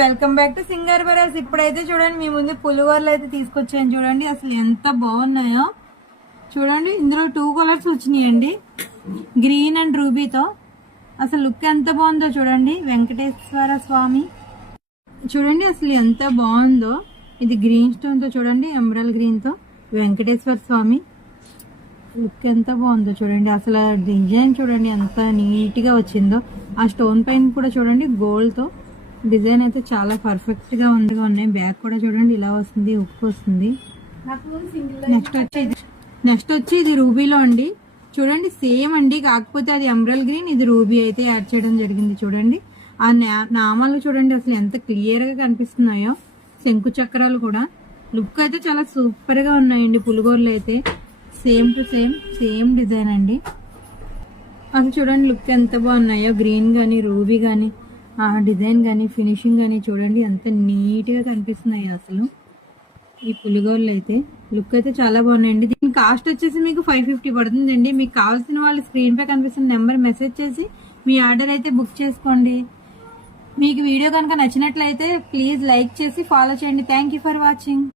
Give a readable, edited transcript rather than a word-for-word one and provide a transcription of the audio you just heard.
Welcome back to singer బరాస్. ఇప్పుడైతే చూడండి మీ ముందు పులిగోరలు అయితే తీసుకొచ్చాను. చూడండి అసలు ఎంత బాగున్నాయో చూడండి. ఇందులో 2 కలర్స్ వచ్చినాయండి, గ్రీన్ అండ్ రూబీతో. అసలు లుక్ ఎంత బాగుందో చూడండి. వెంకటేశ్వర స్వామి చూడండి అసలు ఎంత బాగుందో. ఇది గ్రీన్ స్టోన్ తో చూడండి, ఎమరాల్డ్ గ్రీన్ తో వెంకటేశ్వర స్వామి లుక్ ఎంత బాగుందో చూడండి. అసలు డిజైన్ చూడండి ఎంత నీట్ గా వచ్చిందో. ఆ స్టోన్ పైన కూడా చూడండి గోల్డ్ తో డిజైన్ అయితే చాలా పర్ఫెక్ట్ గా ఉన్నాయి. బ్యాక్ కూడా చూడండి ఇలా వస్తుంది, ఉప్పు వస్తుంది. నెక్స్ట్ వచ్చి ఇది రూబీలో అండి. చూడండి సేమ్ అండి, కాకపోతే అది ఎమరాల్డ్ గ్రీన్, ఇది రూబీ అయితే యాడ్ చేయడం జరిగింది. చూడండి ఆ నామాలు చూడండి అసలు ఎంత క్లియర్ గా కనిపిస్తున్నాయో. శంకు చక్రాలు కూడా లుక్ అయితే చాలా సూపర్ గా ఉన్నాయండి. పులిగోరలు అయితే సేమ్ టు సేమ్ డిజైన్ అండి. అసలు చూడండి లుక్ ఎంత బాగున్నాయో. గ్రీన్ గానీ రూబీ గానీ ఆ డిజైన్ గానీ ఫినిషింగ్ గానీ చూడండి ఎంత నీట్ గా కనిపిస్తున్నాయి. అసలు ఈ పులిగోరలు అయితే లుక్ అయితే చాలా బాగున్నాయండి. దీని కాస్ట్ వచ్చేసి మీకు 550 పడుతుందండి. మీకు కావాల్సిన వాళ్ళు స్క్రీన్ పై కనిపిస్తున్న నెంబర్ మెసేజ్ చేసి మీ ఆర్డర్ అయితే బుక్ చేసుకోండి. మీకు వీడియో కనుక నచ్చినట్లయితే ప్లీజ్ లైక్ చేసి ఫాలో చేయండి. Thank you for watching.